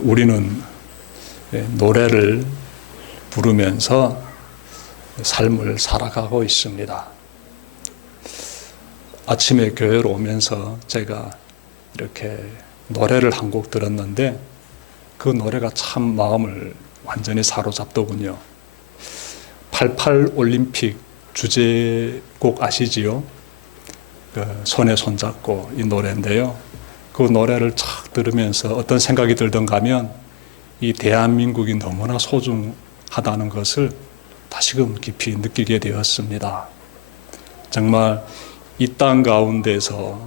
우리는 노래를 부르면서 삶을 살아가고 있습니다. 아침에 교회로 오면서 제가 이렇게 노래를 한 곡 들었는데 그 노래가 참 마음을 완전히 사로잡더군요. 88 올림픽 주제곡 아시지요? 손에 손잡고 이 노래인데요. 그 노래를 착 들으면서 어떤 생각이 들던가 하면 이 대한민국이 너무나 소중하다는 것을 다시금 깊이 느끼게 되었습니다. 정말 이 땅 가운데서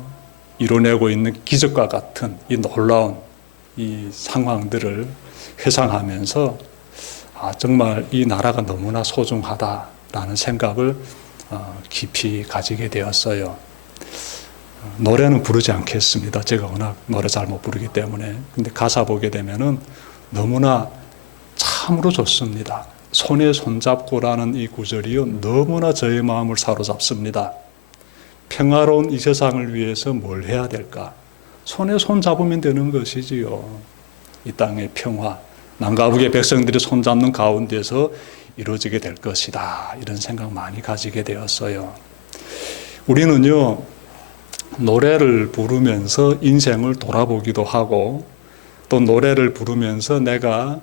이뤄내고 있는 기적과 같은 이 놀라운 이 상황들을 회상하면서 정말 이 나라가 너무나 소중하다라는 생각을 깊이 가지게 되었어요. 노래는 부르지 않겠습니다. 제가 워낙 노래 잘 못 부르기 때문에. 근데 가사 보게 되면은 너무나 참으로 좋습니다. 손에 손잡고라는 이 구절이요, 너무나 저의 마음을 사로잡습니다. 평화로운 이 세상을 위해서 뭘 해야 될까? 손에 손 잡으면 되는 것이지요. 이 땅의 평화, 남과 북의 백성들이 손잡는 가운데서 이루어지게 될 것이다. 이런 생각 많이 가지게 되었어요. 우리는요, 노래를 부르면서 인생을 돌아보기도 하고 또 노래를 부르면서 내가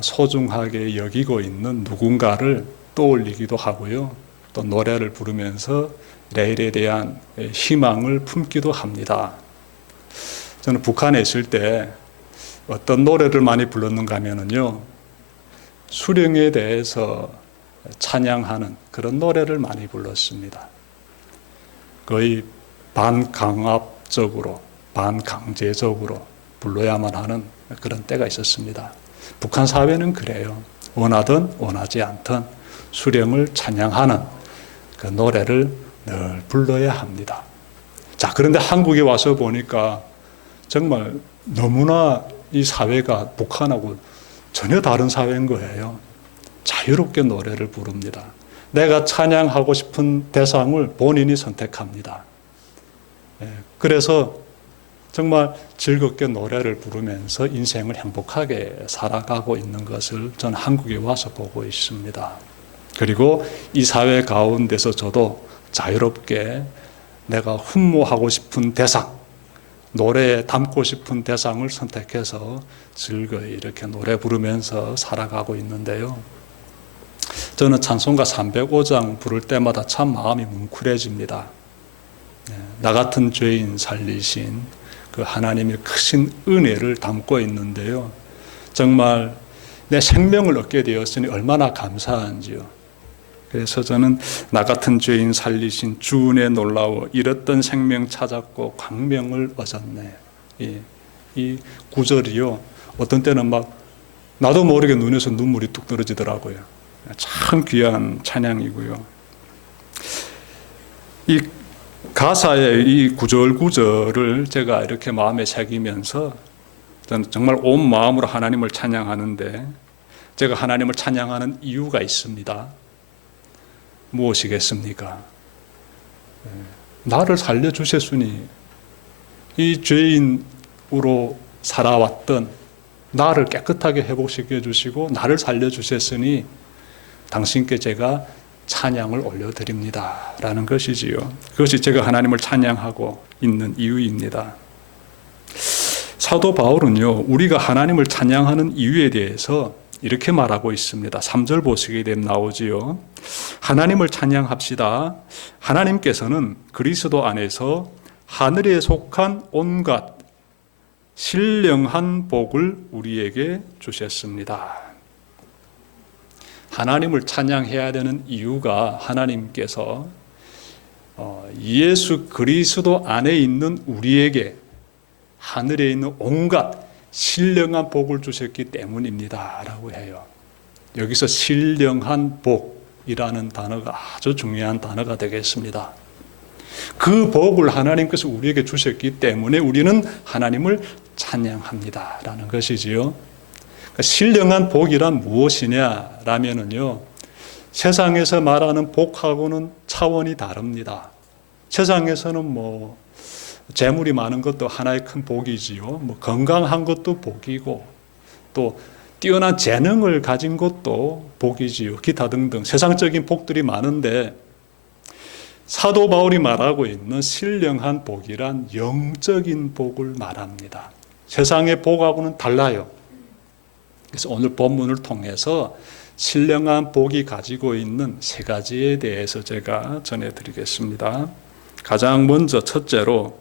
소중하게 여기고 있는 누군가를 떠올리기도 하고요. 또 노래를 부르면서 내일에 대한 희망을 품기도 합니다. 저는 북한에 있을 때 어떤 노래를 많이 불렀는가 하면요, 수령에 대해서 찬양하는 그런 노래를 많이 불렀습니다. 거의 반강압적으로, 반강제적으로 불러야만 하는 그런 때가 있었습니다. 북한 사회는 그래요. 원하든 원하지 않든 수령을 찬양하는 그 노래를 늘 불러야 합니다. 자, 그런데 한국에 와서 보니까 정말 너무나 이 사회가 북한하고 전혀 다른 사회인 거예요. 자유롭게 노래를 부릅니다. 내가 찬양하고 싶은 대상을 본인이 선택합니다. 그래서 정말 즐겁게 노래를 부르면서 인생을 행복하게 살아가고 있는 것을 저는 한국에 와서 보고 있습니다. 그리고 이 사회 가운데서 저도 자유롭게 내가 흠모하고 싶은 대상, 노래에 담고 싶은 대상을 선택해서 즐거이 이렇게 노래 부르면서 살아가고 있는데요. 저는 찬송가 305장 부를 때마다 참 마음이 뭉클해집니다. 나 같은 죄인 살리신 그 하나님의 크신 은혜를 담고 있는데요. 정말 내 생명을 얻게 되었으니 얼마나 감사한지요. 그래서 저는 나 같은 죄인 살리신 주 은혜 놀라워 잃었던 생명 찾았고 광명을 얻었네. 이 구절이요, 어떤 때는 막 나도 모르게 눈에서 눈물이 뚝 떨어지더라고요. 참 귀한 찬양이고요. 이 가사의 이 구절구절을 제가 이렇게 마음에 새기면서 저는 정말 온 마음으로 하나님을 찬양하는데, 제가 하나님을 찬양하는 이유가 있습니다. 무엇이겠습니까? 나를 살려주셨으니, 이 죄인으로 살아왔던 나를 깨끗하게 회복시켜 주시고 나를 살려주셨으니 당신께 제가 찬양을 올려드립니다 라는 것이지요. 그것이 제가 하나님을 찬양하고 있는 이유입니다. 사도 바울은요, 우리가 하나님을 찬양하는 이유에 대해서 이렇게 말하고 있습니다. 3절 보시게 되면 나오지요. 하나님을 찬양합시다. 하나님께서는 그리스도 안에서 하늘에 속한 온갖 신령한 복을 우리에게 주셨습니다. 하나님을 찬양해야 되는 이유가 하나님께서 예수 그리스도 안에 있는 우리에게 하늘에 있는 온갖 신령한 복을 주셨기 때문입니다 라고 해요. 여기서 신령한 복이라는 단어가 아주 중요한 단어가 되겠습니다. 그 복을 하나님께서 우리에게 주셨기 때문에 우리는 하나님을 찬양합니다 라는 것이지요. 신령한 복이란 무엇이냐라면은요, 세상에서 말하는 복하고는 차원이 다릅니다. 세상에서는 재물이 많은 것도 하나의 큰 복이지요. 건강한 것도 복이고, 또 뛰어난 재능을 가진 것도 복이지요. 기타 등등 세상적인 복들이 많은데 사도 바울이 말하고 있는 신령한 복이란 영적인 복을 말합니다. 세상의 복하고는 달라요. 그래서 오늘 본문을 통해서 신령한 복이 가지고 있는 세 가지에 대해서 제가 전해드리겠습니다. 가장 먼저 첫째로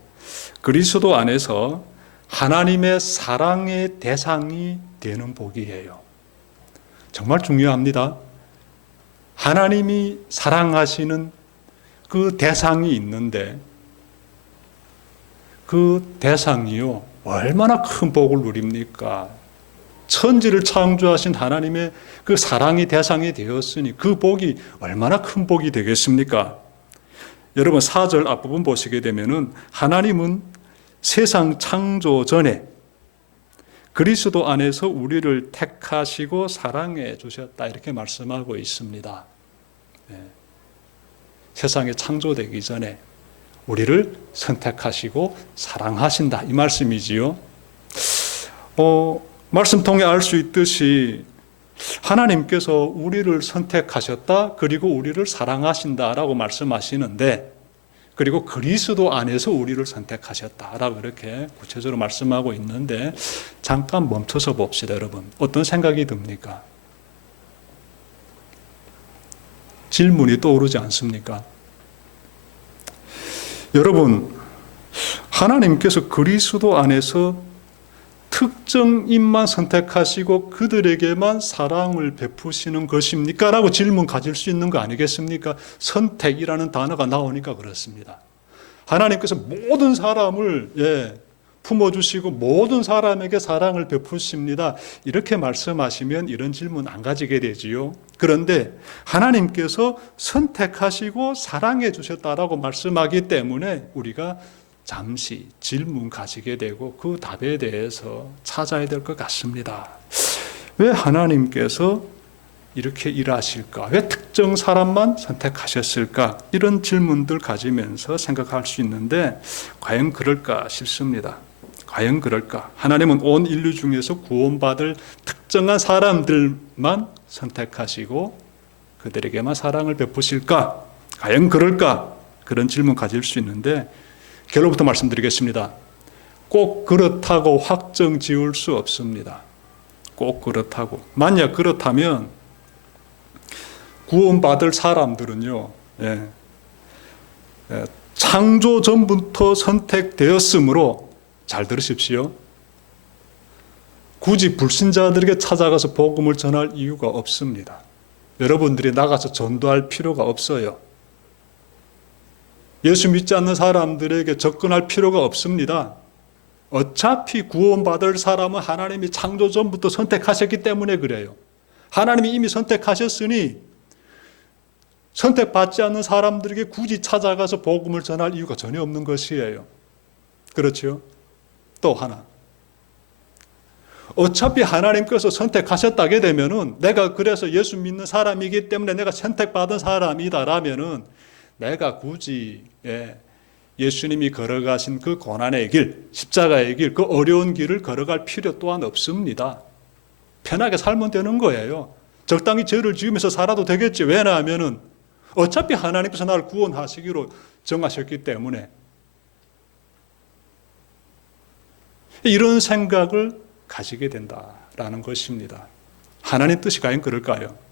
그리스도 안에서 하나님의 사랑의 대상이 되는 복이에요. 정말 중요합니다. 하나님이 사랑하시는 그 대상이 있는데 그 대상이요 얼마나 큰 복을 누립니까? 천지를 창조하신 하나님의 그 사랑이 대상이 되었으니 그 복이 얼마나 큰 복이 되겠습니까? 여러분 4절 앞부분 보시게 되면은 하나님은 세상 창조 전에 그리스도 안에서 우리를 택하시고 사랑해 주셨다 이렇게 말씀하고 있습니다. 세상이 창조되기 전에 우리를 선택하시고 사랑하신다 이 말씀이지요. 말씀 통해 알 수 있듯이 하나님께서 우리를 선택하셨다 그리고 우리를 사랑하신다라고 말씀하시는데 그리고 그리스도 안에서 우리를 선택하셨다라고 이렇게 구체적으로 말씀하고 있는데 잠깐 멈춰서 봅시다. 여러분 어떤 생각이 듭니까? 질문이 떠오르지 않습니까? 여러분 하나님께서 그리스도 안에서 특정인만 선택하시고 그들에게만 사랑을 베푸시는 것입니까? 라고 질문 가질 수 있는 거 아니겠습니까? 선택이라는 단어가 나오니까 그렇습니다. 하나님께서 모든 사람을 품어주시고 모든 사람에게 사랑을 베푸십니다. 이렇게 말씀하시면 이런 질문 안 가지게 되지요. 그런데 하나님께서 선택하시고 사랑해 주셨다라고 말씀하기 때문에 우리가 잠시 질문 가지게 되고 그 답에 대해서 찾아야 될 것 같습니다. 왜 하나님께서 이렇게 일하실까? 왜 특정 사람만 선택하셨을까? 이런 질문들 가지면서 생각할 수 있는데 과연 그럴까 싶습니다. 과연 그럴까? 하나님은 온 인류 중에서 구원받을 특정한 사람들만 선택하시고 그들에게만 사랑을 베푸실까? 과연 그럴까? 그런 질문 가질 수 있는데 결론부터 말씀드리겠습니다. 꼭 그렇다고 확정 지을 수 없습니다. 꼭 그렇다고. 만약 그렇다면 구원받을 사람들은요, 창조 전부터 선택되었으므로 잘 들으십시오. 굳이 불신자들에게 찾아가서 복음을 전할 이유가 없습니다. 여러분들이 나가서 전도할 필요가 없어요. 예수 믿지 않는 사람들에게 접근할 필요가 없습니다. 어차피 구원받을 사람은 하나님이 창조 전부터 선택하셨기 때문에 그래요. 하나님이 이미 선택하셨으니 선택받지 않는 사람들에게 굳이 찾아가서 복음을 전할 이유가 전혀 없는 것이에요. 그렇죠? 또 하나. 어차피 하나님께서 선택하셨다게 되면은 내가 그래서 예수 믿는 사람이기 때문에 내가 선택받은 사람이다라면은 내가 굳이 예수님이 걸어가신 그 고난의 길, 십자가의 길, 그 어려운 길을 걸어갈 필요 또한 없습니다. 편하게 살면 되는 거예요. 적당히 죄를 지으면서 살아도 되겠지. 왜냐하면은 어차피 하나님께서 나를 구원하시기로 정하셨기 때문에. 이런 생각을 가지게 된다라는 것입니다. 하나님 뜻이 과연 그럴까요?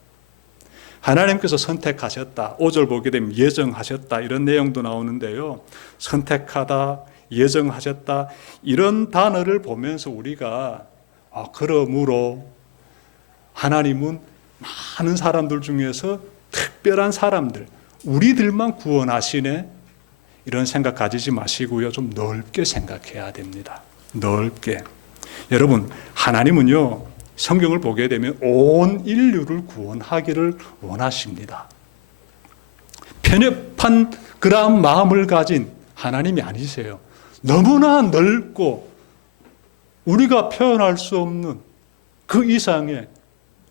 하나님께서 선택하셨다. 5절 보게 되면 예정하셨다. 이런 내용도 나오는데요. 선택하다, 예정하셨다. 이런 단어를 보면서 우리가 그러므로 하나님은 많은 사람들 중에서 특별한 사람들, 우리들만 구원하시네. 이런 생각 가지지 마시고요. 좀 넓게 생각해야 됩니다. 넓게. 여러분, 하나님은요. 성경을 보게 되면 온 인류를 구원하기를 원하십니다. 편협한 그러한 마음을 가진 하나님이 아니세요. 너무나 넓고 우리가 표현할 수 없는 그 이상의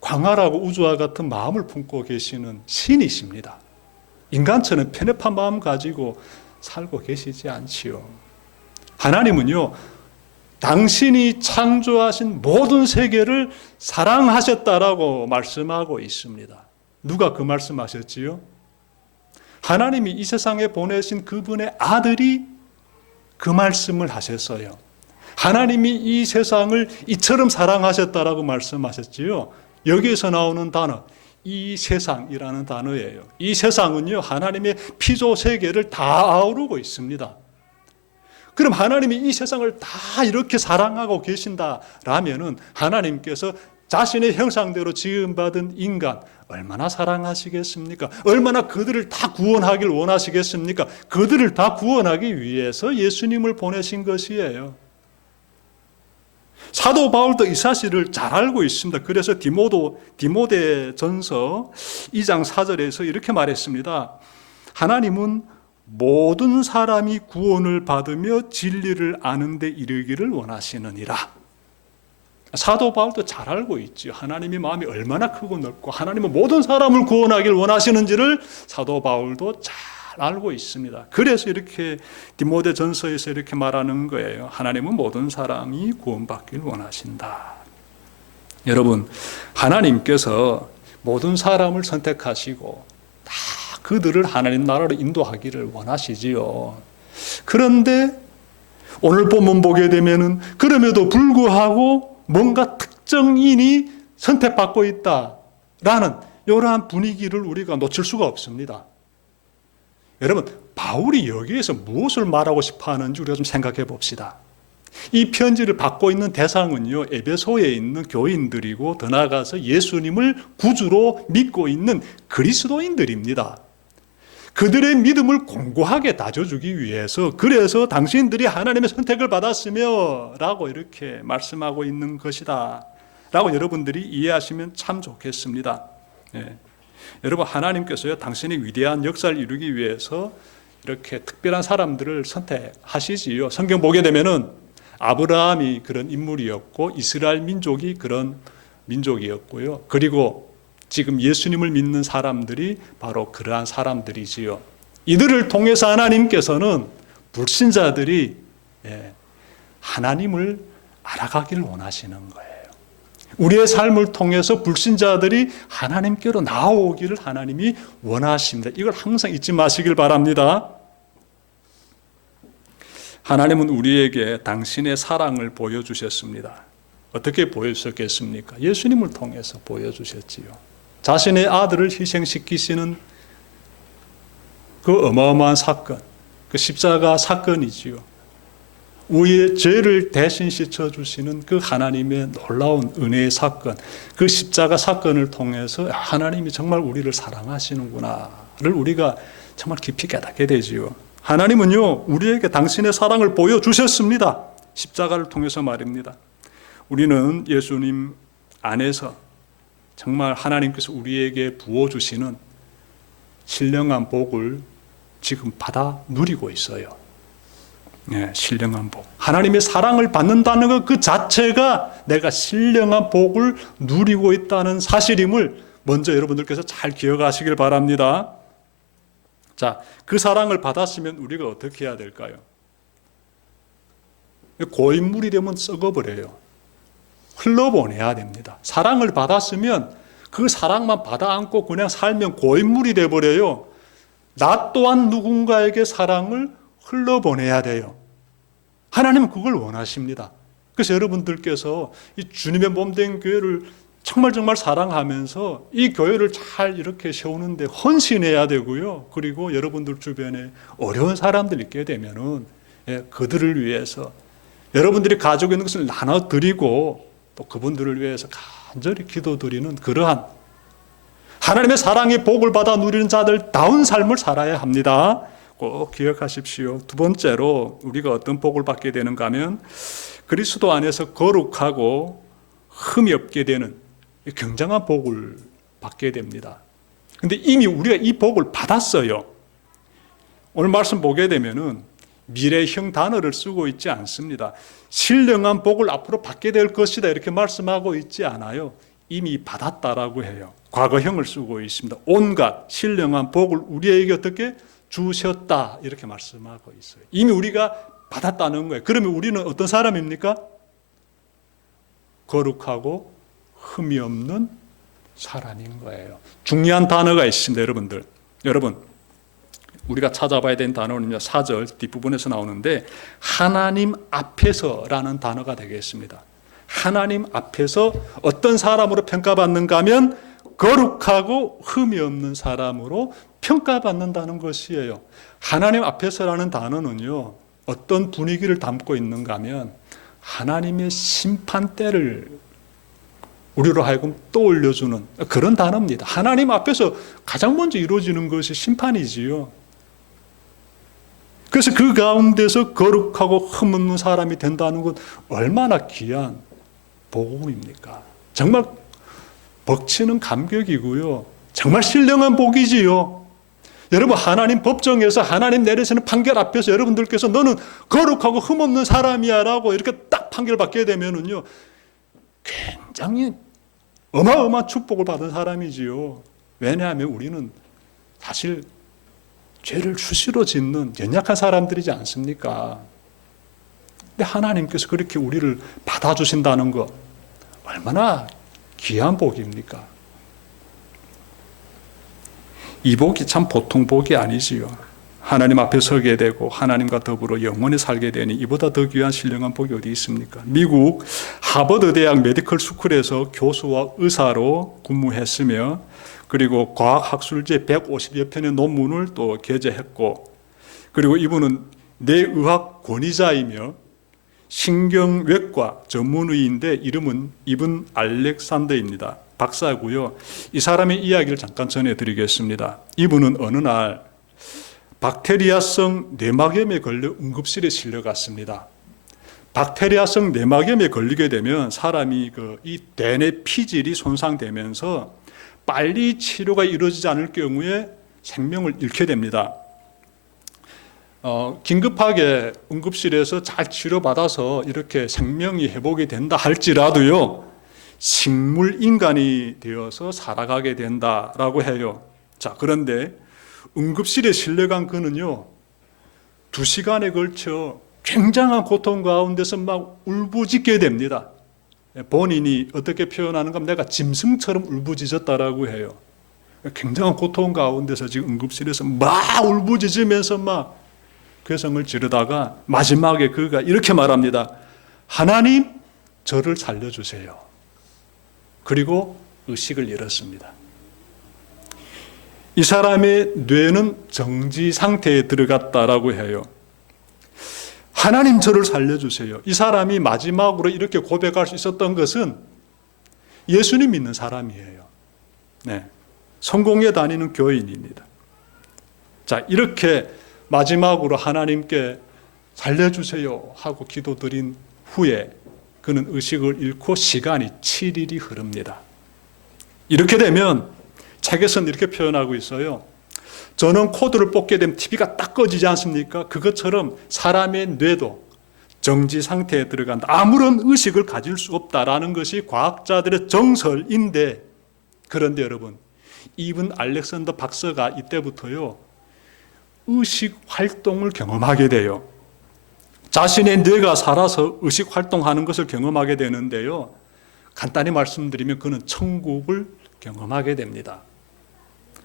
광활하고 우주와 같은 마음을 품고 계시는 신이십니다. 인간처럼 편협한 마음 가지고 살고 계시지 않지요. 하나님은요, 당신이 창조하신 모든 세계를 사랑하셨다라고 말씀하고 있습니다. 누가 그 말씀하셨지요? 하나님이 이 세상에 보내신 그분의 아들이 그 말씀을 하셨어요. 하나님이 이 세상을 이처럼 사랑하셨다라고 말씀하셨지요. 여기에서 나오는 단어, 이 세상이라는 단어예요. 이 세상은요, 하나님의 피조 세계를 다 아우르고 있습니다. 그럼 하나님이 이 세상을 다 이렇게 사랑하고 계신다라면은 하나님께서 자신의 형상대로 지음받은 인간 얼마나 사랑하시겠습니까? 얼마나 그들을 다 구원하길 원하시겠습니까? 그들을 다 구원하기 위해서 예수님을 보내신 것이에요. 사도 바울도 이 사실을 잘 알고 있습니다. 그래서 디모데전서 2장 4절에서 이렇게 말했습니다. 하나님은 모든 사람이 구원을 받으며 진리를 아는 데 이르기를 원하시느니라. 사도 바울도 잘 알고 있죠. 하나님의 마음이 얼마나 크고 넓고 하나님은 모든 사람을 구원하길 원하시는지를 사도 바울도 잘 알고 있습니다. 그래서 이렇게 디모데전서에서 이렇게 말하는 거예요. 하나님은 모든 사람이 구원받길 원하신다. 여러분, 하나님께서 모든 사람을 선택하시고 다 그들을 하나님 나라로 인도하기를 원하시지요. 그런데 오늘 본문 보게 되면은 그럼에도 불구하고 뭔가 특정인이 선택받고 있다라는 이러한 분위기를 우리가 놓칠 수가 없습니다. 여러분, 바울이 여기에서 무엇을 말하고 싶어 하는지 우리가 좀 생각해 봅시다. 이 편지를 받고 있는 대상은요, 에베소에 있는 교인들이고 더 나아가서 예수님을 구주로 믿고 있는 그리스도인들입니다. 그들의 믿음을 공고하게 다져주기 위해서 그래서 당신들이 하나님의 선택을 받았으며 라고 이렇게 말씀하고 있는 것이다 라고 여러분들이 이해하시면 참 좋겠습니다. 예. 여러분, 하나님께서요 당신의 위대한 역사를 이루기 위해서 이렇게 특별한 사람들을 선택하시지요. 성경 보게 되면은 아브라함이 그런 인물이었고 이스라엘 민족이 그런 민족이었고요. 그리고 지금 예수님을 믿는 사람들이 바로 그러한 사람들이지요. 이들을 통해서 하나님께서는 불신자들이 하나님을 알아가기를 원하시는 거예요. 우리의 삶을 통해서 불신자들이 하나님께로 나오기를 하나님이 원하십니다. 이걸 항상 잊지 마시길 바랍니다. 하나님은 우리에게 당신의 사랑을 보여주셨습니다. 어떻게 보여주셨겠습니까? 예수님을 통해서 보여주셨지요. 자신의 아들을 희생시키시는 그 어마어마한 사건, 그 십자가 사건이지요. 우리의 죄를 대신 씻어주시는 그 하나님의 놀라운 은혜의 사건, 그 십자가 사건을 통해서 하나님이 정말 우리를 사랑하시는구나를 우리가 정말 깊이 깨닫게 되지요. 하나님은요, 우리에게 당신의 사랑을 보여주셨습니다. 십자가를 통해서 말입니다. 우리는 예수님 안에서 정말 하나님께서 우리에게 부어주시는 신령한 복을 지금 받아 누리고 있어요. 네, 신령한 복. 하나님의 사랑을 받는다는 것 그 자체가 내가 신령한 복을 누리고 있다는 사실임을 먼저 여러분들께서 잘 기억하시길 바랍니다. 자, 그 사랑을 받았으면 우리가 어떻게 해야 될까요? 고인물이 되면 썩어버려요. 흘러보내야 됩니다. 사랑을 받았으면 그 사랑만 받아 안고 그냥 살면 고인물이 되어버려요. 나 또한 누군가에게 사랑을 흘러보내야 돼요. 하나님은 그걸 원하십니다. 그래서 여러분들께서 이 주님의 몸된 교회를 정말 사랑하면서 이 교회를 잘 이렇게 세우는데 헌신해야 되고요. 그리고 여러분들 주변에 어려운 사람들 있게 되면은 그들을 위해서 여러분들이 가지고 있는 것을 나눠드리고 또 그분들을 위해서 간절히 기도드리는 그러한 하나님의 사랑의 복을 받아 누리는 자들다운 삶을 살아야 합니다. 꼭 기억하십시오. 두 번째로 우리가 어떤 복을 받게 되는가 하면 그리스도 안에서 거룩하고 흠이 없게 되는 굉장한 복을 받게 됩니다. 그런데 이미 우리가 이 복을 받았어요. 오늘 말씀 보게 되면은 미래형 단어를 쓰고 있지 않습니다. 신령한 복을 앞으로 받게 될 것이다 이렇게 말씀하고 있지 않아요. 이미 받았다라고 해요. 과거형을 쓰고 있습니다. 온갖 신령한 복을 우리에게 어떻게 주셨다 이렇게 말씀하고 있어요. 이미 우리가 받았다는 거예요. 그러면 우리는 어떤 사람입니까? 거룩하고 흠이 없는 사람인 거예요. 중요한 단어가 있습니다, 여러분들. 여러분, 우리가 찾아봐야 되는 단어는요, 4절 뒷부분에서 나오는데 하나님 앞에서라는 단어가 되겠습니다. 하나님 앞에서 어떤 사람으로 평가받는가 하면 거룩하고 흠이 없는 사람으로 평가받는다는 것이에요. 하나님 앞에서라는 단어는요, 어떤 분위기를 담고 있는가 하면 하나님의 심판대를 우리로 하여금 떠올려주는 그런 단어입니다. 하나님 앞에서 가장 먼저 이루어지는 것이 심판이지요. 그래서 그 가운데서 거룩하고 흠없는 사람이 된다는 것 얼마나 귀한 복음입니까? 정말 벅치는 감격이고요. 정말 신령한 복이지요. 여러분, 하나님 법정에서 하나님 내리시는 판결 앞에서 여러분들께서 너는 거룩하고 흠없는 사람이야 라고 이렇게 딱 판결받게 되면은요, 굉장히 어마어마한 축복을 받은 사람이지요. 왜냐하면 우리는 사실 죄를 수시로 짓는 연약한 사람들이지 않습니까? 근데 하나님께서 그렇게 우리를 받아주신다는 것 얼마나 귀한 복입니까? 이 복이 참 보통 복이 아니지요. 하나님 앞에 서게 되고 하나님과 더불어 영원히 살게 되니 이보다 더 귀한 신령한 복이 어디 있습니까? 미국 하버드 대학 메디컬 스쿨에서 교수와 의사로 근무했으며 그리고 과학학술지 150여 편의 논문을 또 게재했고, 그리고 이분은 뇌의학 권위자이며 신경외과 전문의인데 이름은 이븐 알렉산더입니다. 박사고요. 이 사람의 이야기를 잠깐 전해드리겠습니다. 이분은 어느 날 박테리아성 뇌막염에 걸려 응급실에 실려갔습니다. 박테리아성 뇌막염에 걸리게 되면 사람이 이 뇌내 피질이 손상되면서 빨리 치료가 이루어지지 않을 경우에 생명을 잃게 됩니다. 긴급하게 응급실에서 잘 치료받아서 이렇게 생명이 회복이 된다 할지라도요, 식물인간이 되어서 살아가게 된다라고 해요. 자, 그런데 응급실에 실려간 그는요, 2시간에 걸쳐 굉장한 고통 가운데서 막 울부짖게 됩니다. 본인이 어떻게 표현하는가 하면 내가 짐승처럼 울부짖었다라고 해요. 굉장한 고통 가운데서 지금 응급실에서 막 울부짖으면서 막 괴성을 지르다가 마지막에 그가 이렇게 말합니다. 하나님, 저를 살려주세요. 그리고 의식을 잃었습니다. 이 사람의 뇌는 정지 상태에 들어갔다라고 해요. 하나님, 저를 살려주세요. 이 사람이 마지막으로 이렇게 고백할 수 있었던 것은 예수님 믿는 사람이에요. 네. 성공에 다니는 교인입니다. 자, 이렇게 마지막으로 하나님께 살려주세요 하고 기도드린 후에 그는 의식을 잃고 시간이 7일이 흐릅니다. 이렇게 되면 책에서는 이렇게 표현하고 있어요. 저는 코드를 뽑게 되면 TV가 딱 꺼지지 않습니까? 그것처럼 사람의 뇌도 정지 상태에 들어간다. 아무런 의식을 가질 수 없다라는 것이 과학자들의 정설인데, 그런데 여러분, 이븐 알렉산더 박사가 이때부터요, 의식 활동을 경험하게 돼요. 자신의 뇌가 살아서 의식 활동하는 것을 경험하게 되는데요, 간단히 말씀드리면 그는 천국을 경험하게 됩니다.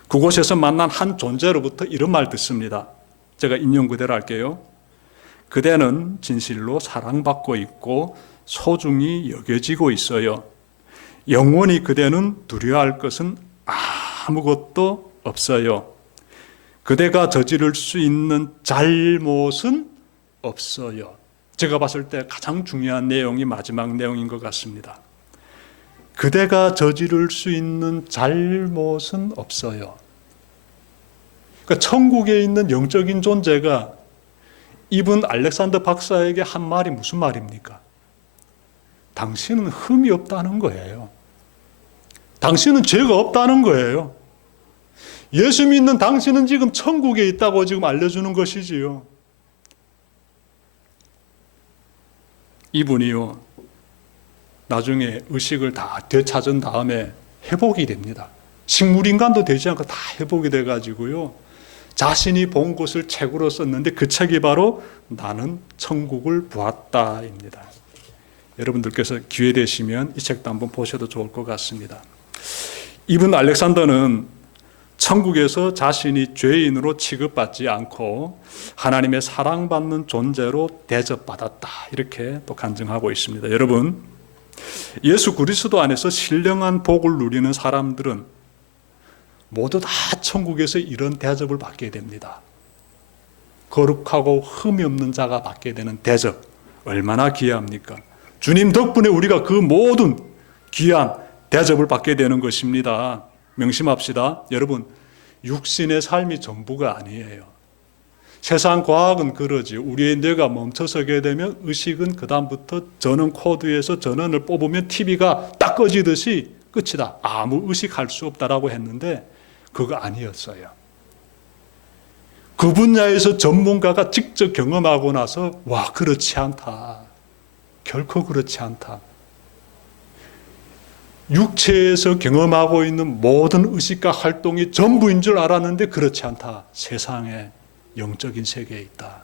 그곳에서 만난 한 존재로부터 이런 말 듣습니다. 제가 인용 그대로 할게요. 그대는 진실로 사랑받고 있고 소중히 여겨지고 있어요. 영원히 그대는 두려워할 것은 아무것도 없어요. 그대가 저지를 수 있는 잘못은 없어요. 제가 봤을 때 가장 중요한 내용이 마지막 내용인 것 같습니다. 그대가 저지를 수 있는 잘못은 없어요. 그러니까 천국에 있는 영적인 존재가 이분 알렉산더 박사에게 한 말이 무슨 말입니까? 당신은 흠이 없다는 거예요. 당신은 죄가 없다는 거예요. 예수 믿는 당신은 지금 천국에 있다고 지금 알려주는 것이지요. 이분이요, 나중에 의식을 다 되찾은 다음에 회복이 됩니다. 식물인간도 되지 않고 다 회복이 돼가지고요, 자신이 본 것을 책으로 썼는데 그 책이 바로 나는 천국을 보았다입니다. 여러분들께서 기회 되시면 이 책도 한번 보셔도 좋을 것 같습니다. 이분 알렉산더는 천국에서 자신이 죄인으로 취급받지 않고 하나님의 사랑받는 존재로 대접받았다, 이렇게 또 간증하고 있습니다. 여러분, 예수 그리스도 안에서 신령한 복을 누리는 사람들은 모두 다 천국에서 이런 대접을 받게 됩니다. 거룩하고 흠이 없는 자가 받게 되는 대접, 얼마나 귀합니까? 주님 덕분에 우리가 그 모든 귀한 대접을 받게 되는 것입니다. 명심합시다. 여러분, 육신의 삶이 전부가 아니에요. 세상 과학은 그러지. 우리의 뇌가 멈춰서게 되면 의식은 그 다음부터 전원 코드에서 전원을 뽑으면 TV가 딱 꺼지듯이 끝이다. 아무 의식할 수 없다라고 했는데 그거 아니었어요. 그 분야에서 전문가가 직접 경험하고 나서 와, 그렇지 않다. 결코 그렇지 않다. 육체에서 경험하고 있는 모든 의식과 활동이 전부인 줄 알았는데 그렇지 않다. 세상에 영적인 세계에 있다.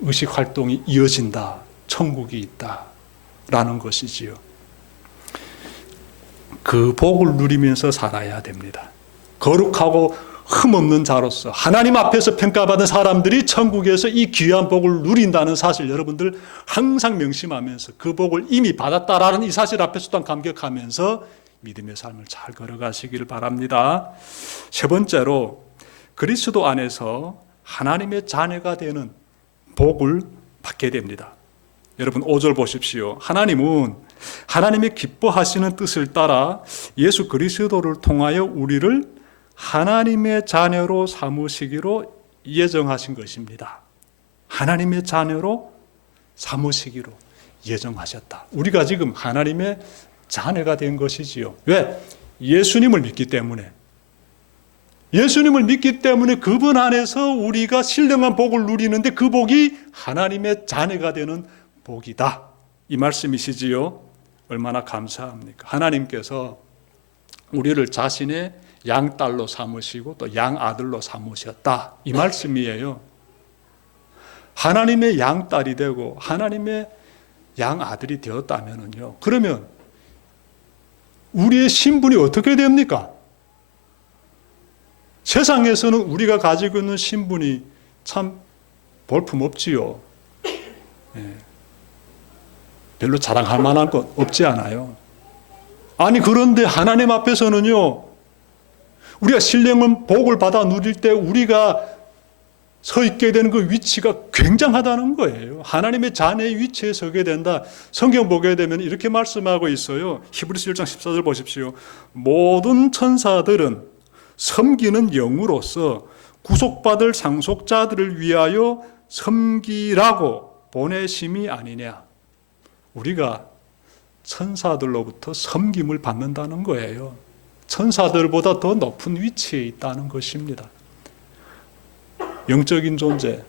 의식 활동이 이어진다. 천국이 있다. 라는 것이지요. 그 복을 누리면서 살아야 됩니다. 거룩하고 흠없는 자로서 하나님 앞에서 평가받은 사람들이 천국에서 이 귀한 복을 누린다는 사실, 여러분들 항상 명심하면서 그 복을 이미 받았다라는 이 사실 앞에서 또한 감격하면서 믿음의 삶을 잘 걸어가시길 바랍니다. 세 번째로, 그리스도 안에서 하나님의 자녀가 되는 복을 받게 됩니다. 여러분 5절 보십시오. 하나님은 하나님의 기뻐하시는 뜻을 따라 예수 그리스도를 통하여 우리를 하나님의 자녀로 삼으시기로 예정하신 것입니다. 하나님의 자녀로 삼으시기로 예정하셨다. 우리가 지금 하나님의 자녀가 된 것이지요. 왜? 예수님을 믿기 때문에. 예수님을 믿기 때문에 그분 안에서 우리가 신령한 복을 누리는데 그 복이 하나님의 자녀가 되는 복이다. 이 말씀이시지요. 얼마나 감사합니까? 하나님께서 우리를 자신의 양딸로 삼으시고 또 양아들로 삼으셨다. 이 말씀이에요. 하나님의 양딸이 되고 하나님의 양아들이 되었다면요. 그러면 우리의 신분이 어떻게 됩니까? 세상에서는 우리가 가지고 있는 신분이 참 볼품없지요. 별로 자랑할 만한 것 없지 않아요. 아니, 그런데 하나님 앞에서는요, 우리가 신령한 복을 받아 누릴 때 우리가 서 있게 되는 그 위치가 굉장하다는 거예요. 하나님의 자녀의 위치에 서게 된다. 성경 보게 되면 이렇게 말씀하고 있어요. 히브리서 1장 14절 보십시오. 모든 천사들은 섬기는 영으로서 구속받을 상속자들을 위하여 섬기라고 보내심이 아니냐. 우리가 천사들로부터 섬김을 받는다는 거예요. 천사들보다 더 높은 위치에 있다는 것입니다. 영적인 존재,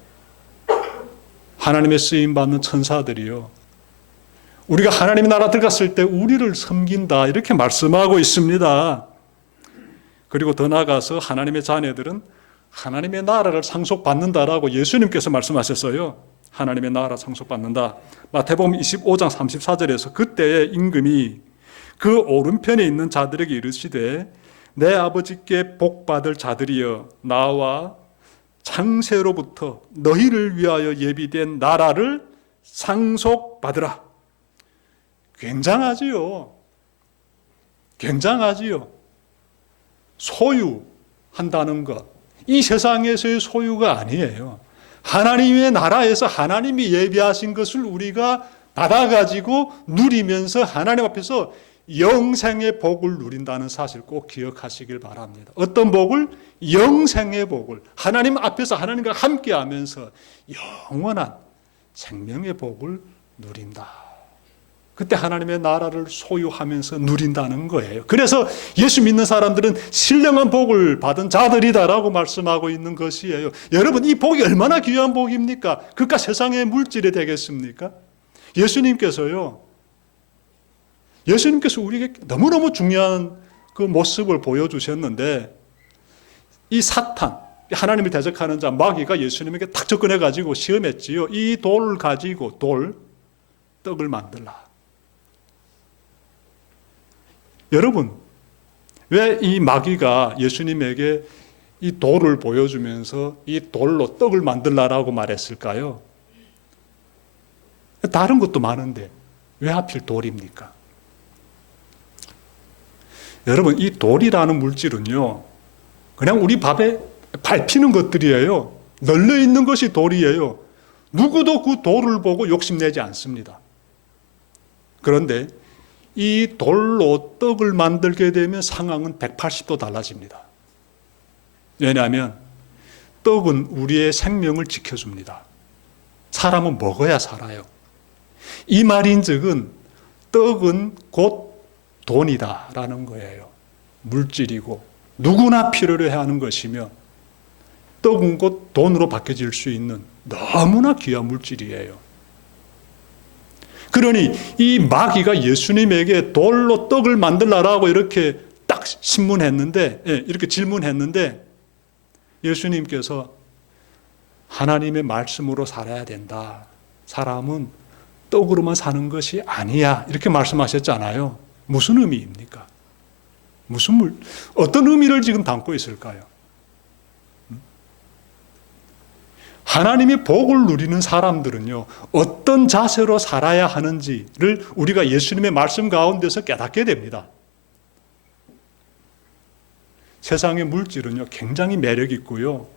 하나님의 쓰임받는 천사들이요, 우리가 하나님의 나라 들어갔을 때 우리를 섬긴다, 이렇게 말씀하고 있습니다. 그리고 더 나아가서 하나님의 자녀들은 하나님의 나라를 상속받는다라고 예수님께서 말씀하셨어요. 하나님의 나라 상속받는다. 마태복음 25장 34절에서 그때의 임금이 그 오른편에 있는 자들에게 이르시되 내 아버지께 복받을 자들이여 나와 창세로부터 너희를 위하여 예비된 나라를 상속받으라. 굉장하지요. 굉장하지요. 소유한다는 것, 이 세상에서의 소유가 아니에요. 하나님의 나라에서 하나님이 예비하신 것을 우리가 받아가지고 누리면서 하나님 앞에서 영생의 복을 누린다는 사실 꼭 기억하시길 바랍니다. 어떤 복을? 영생의 복을. 하나님 앞에서 하나님과 함께하면서 영원한 생명의 복을 누린다. 그때 하나님의 나라를 소유하면서 누린다는 거예요. 그래서 예수 믿는 사람들은 신령한 복을 받은 자들이다라고 말씀하고 있는 것이에요. 여러분, 이 복이 얼마나 귀한 복입니까? 그깟 세상의 물질이 되겠습니까? 예수님께서 우리에게 너무너무 중요한 그 모습을 보여주셨는데, 이 사탄, 하나님을 대적하는 자 마귀가 예수님에게 탁 접근해가지고 시험했지요. 이 돌을 가지고 떡을 만들라. 여러분, 왜 이 마귀가 예수님에게 이 돌을 보여주면서 이 돌로 떡을 만들라라고 말했을까요? 다른 것도 많은데 왜 하필 돌입니까? 여러분, 이 돌이라는 물질은요, 그냥 우리 밥에 밟히는 것들이에요. 널려 있는 것이 돌이에요. 누구도 그 돌을 보고 욕심내지 않습니다. 그런데 이 돌로 떡을 만들게 되면 상황은 180도 달라집니다. 왜냐하면 떡은 우리의 생명을 지켜줍니다. 사람은 먹어야 살아요. 이 말인즉은 떡은 곧 돈이다라는 거예요. 물질이고 누구나 필요로 해야 하는 것이며 떡은 곧 돈으로 바뀌어질 수 있는 너무나 귀한 물질이에요. 그러니 이 마귀가 예수님에게 돌로 떡을 만들라라고 이렇게 딱 이렇게 질문했는데 예수님께서 하나님의 말씀으로 살아야 된다. 사람은 떡으로만 사는 것이 아니야. 이렇게 말씀하셨잖아요. 무슨 의미입니까? 어떤 의미를 지금 담고 있을까요? 하나님의 복을 누리는 사람들은요, 어떤 자세로 살아야 하는지를 우리가 예수님의 말씀 가운데서 깨닫게 됩니다. 세상의 물질은요, 굉장히 매력 있고요,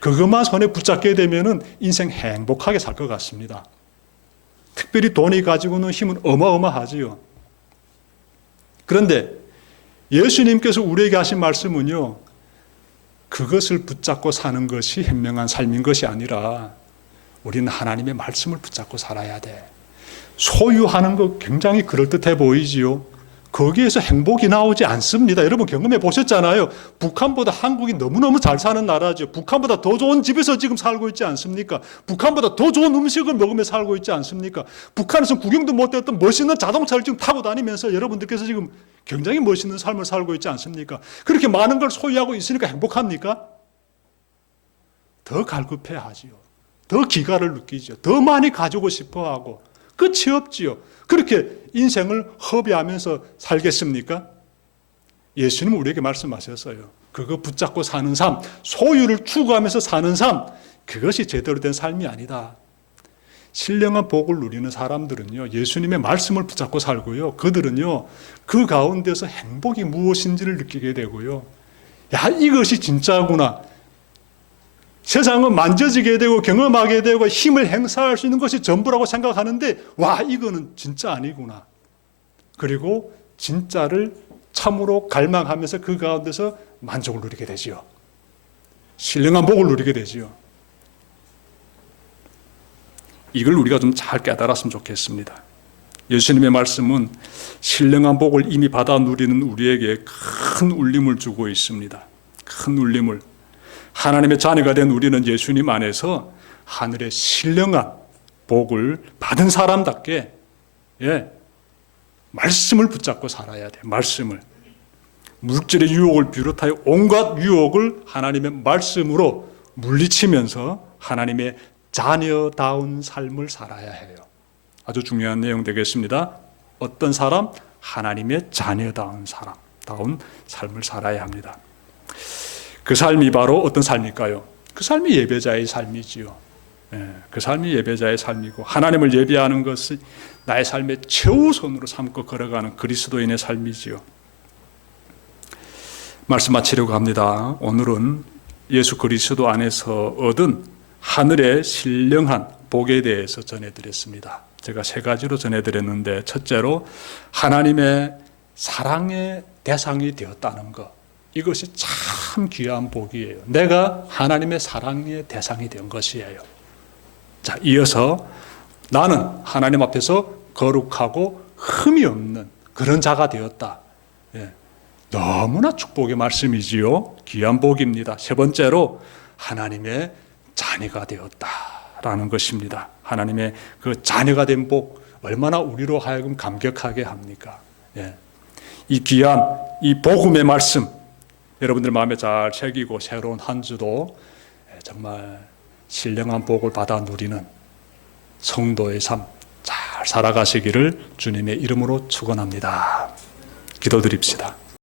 그것만 손에 붙잡게 되면은 인생 행복하게 살 것 같습니다. 특별히 돈이 가지고는 힘은 어마어마하지요. 그런데 예수님께서 우리에게 하신 말씀은요, 그것을 붙잡고 사는 것이 현명한 삶인 것이 아니라 우리는 하나님의 말씀을 붙잡고 살아야 돼. 소유하는 것 굉장히 그럴듯해 보이지요. 거기에서 행복이 나오지 않습니다. 여러분 경험해 보셨잖아요. 북한보다 한국이 너무너무 잘 사는 나라죠. 북한보다 더 좋은 집에서 지금 살고 있지 않습니까? 북한보다 더 좋은 음식을 먹으며 살고 있지 않습니까? 북한에서 구경도 못했던 멋있는 자동차를 지금 타고 다니면서 여러분들께서 지금 굉장히 멋있는 삶을 살고 있지 않습니까? 그렇게 많은 걸 소유하고 있으니까 행복합니까? 더 갈급해 하지요. 더 기가를 느끼죠. 더 많이 가지고 싶어 하고 끝이 없지요. 그렇게 인생을 허비하면서 살겠습니까? 예수님은 우리에게 말씀하셨어요. 그거 붙잡고 사는 삶, 소유를 추구하면서 사는 삶, 그것이 제대로 된 삶이 아니다. 신령한 복을 누리는 사람들은요, 예수님의 말씀을 붙잡고 살고요, 그들은요, 그 가운데서 행복이 무엇인지를 느끼게 되고요, 야, 이것이 진짜구나. 세상은 만져지게 되고 경험하게 되고 힘을 행사할 수 있는 것이 전부라고 생각하는데, 와, 이거는 진짜 아니구나. 그리고 진짜를 참으로 갈망하면서 그 가운데서 만족을 누리게 되지요. 신령한 복을 누리게 되지요. 이걸 우리가 좀 잘 깨달았으면 좋겠습니다. 예수님의 말씀은 신령한 복을 이미 받아 누리는 우리에게 큰 울림을 주고 있습니다. 큰 울림을. 하나님의 자녀가 된 우리는 예수님 안에서 하늘의 신령한 복을 받은 사람답게 말씀을 붙잡고 살아야 돼요. 말씀을. 물질의 유혹을 비롯하여 온갖 유혹을 하나님의 말씀으로 물리치면서 하나님의 자녀다운 삶을 살아야 해요. 아주 중요한 내용 되겠습니다. 어떤 사람? 하나님의 자녀다운 사람다운 삶을 살아야 합니다. 그 삶이 바로 어떤 삶일까요? 그 삶이 예배자의 삶이지요. 그 삶이 예배자의 삶이고 하나님을 예배하는 것이 나의 삶의 최우선으로 삼고 걸어가는 그리스도인의 삶이지요. 말씀 마치려고 합니다. 오늘은 예수 그리스도 안에서 얻은 하늘의 신령한 복에 대해서 전해드렸습니다. 제가 세 가지로 전해드렸는데, 첫째로 하나님의 사랑의 대상이 되었다는 것, 이것이 참 귀한 복이에요. 내가 하나님의 사랑의 대상이 된 것이에요. 자, 이어서 나는 하나님 앞에서 거룩하고 흠이 없는 그런 자가 되었다. 너무나 축복의 말씀이지요. 귀한 복입니다. 세 번째로 하나님의 자녀가 되었다라는 것입니다. 하나님의 그 자녀가 된 복, 얼마나 우리로 하여금 감격하게 합니까? 이 귀한 이 복음의 말씀 여러분들 마음에 잘 새기고 새로운 한 주도 정말 신령한 복을 받아 누리는 성도의 삶 잘 살아가시기를 주님의 이름으로 축원합니다. 기도드립시다.